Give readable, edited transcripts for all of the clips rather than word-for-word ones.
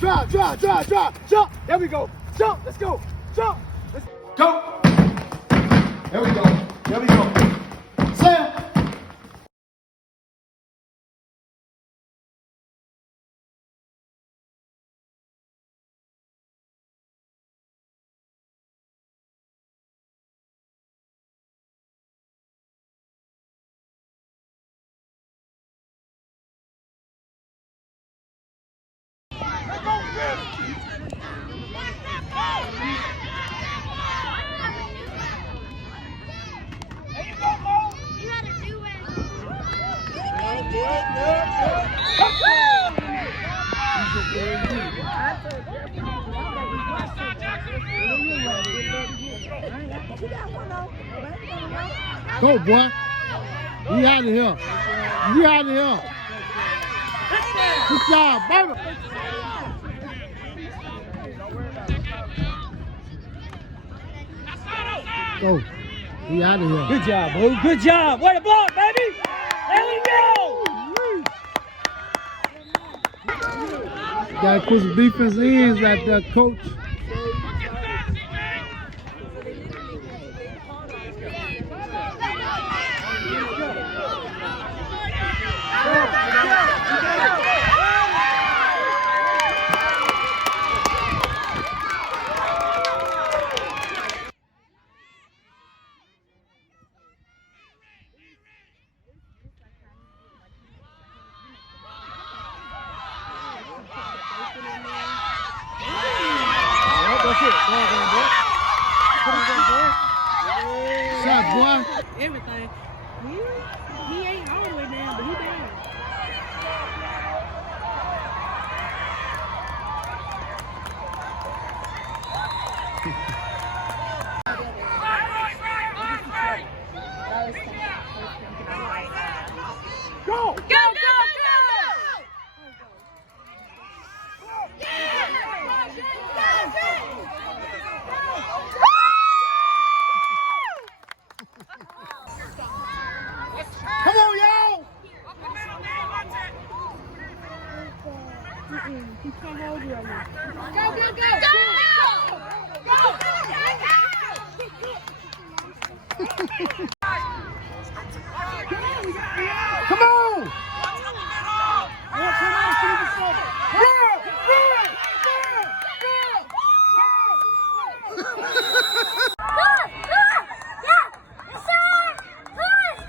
Drive, drive, drive, drive, jump. There we go. Jump, let's go. Jump. Let's go. There we go. There we go. Sam. Go, boy. We out of here. We out of here. Good job, baby. Go. We out of here. Good job, boo. Good job. Way to block, baby. There we go. Gotta put some defense ends out there, coach. Shot, boy. Everything. He ain't all the way down, but he down. Go! Go, go, go! Come on, y'all! He can't hold you right now. Go, go, go! Come on!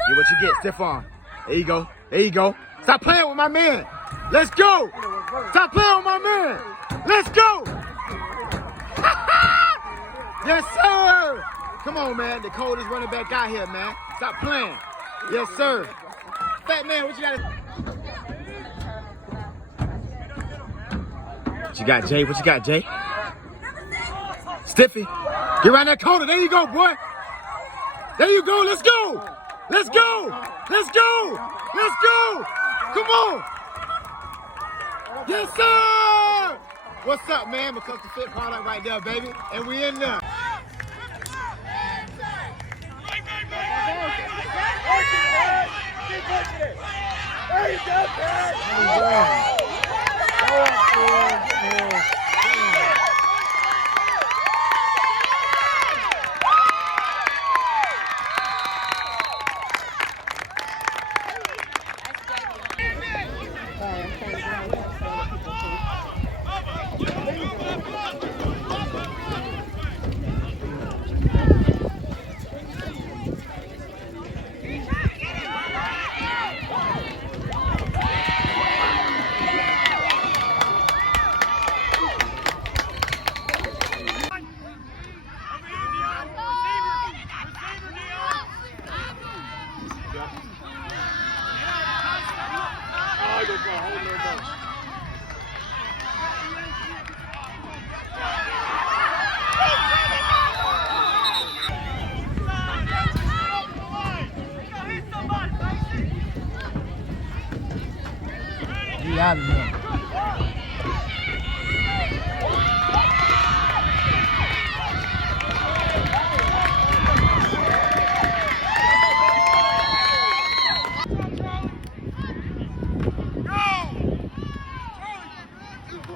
Get what you get, Stephon. There you go. There you go. Stop playing with my man. Let's go. Stop playing with my man. Let's go. Yes, sir. Come on, man. The coldest running back out here, man. Stop playing. Yes, sir. Fat man, what you got? What you got, Jay? What you got, Jay? Stiffy. Get around that corner. There you go, boy. There you go. Let's go. Let's go. Let's go. Let's go. Come on. Yes, sir. What's up, man? McCusker Fit product right there, baby. And we in there. There you go, We out of here.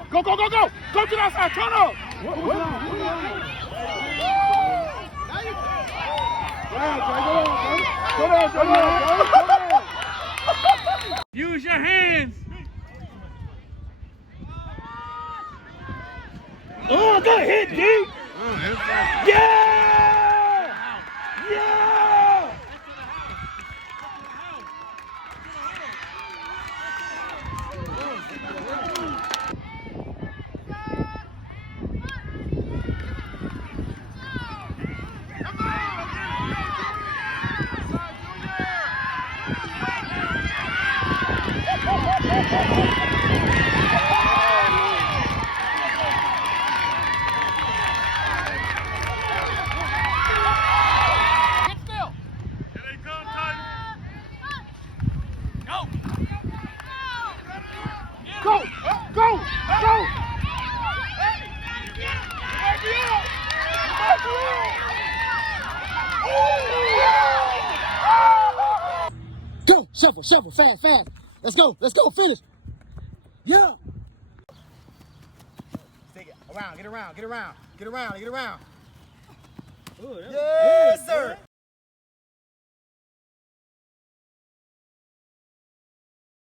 Go, Go, go, go, go. Go to the outside. Turn up. Use your hands. Oh, good hit, D. Yeah! Yeah! Go, go, go. Go, shuffle, shuffle, fast, fast. Let's go, finish. Yeah. Take it around, get around, get around, get around, get around. Yeah.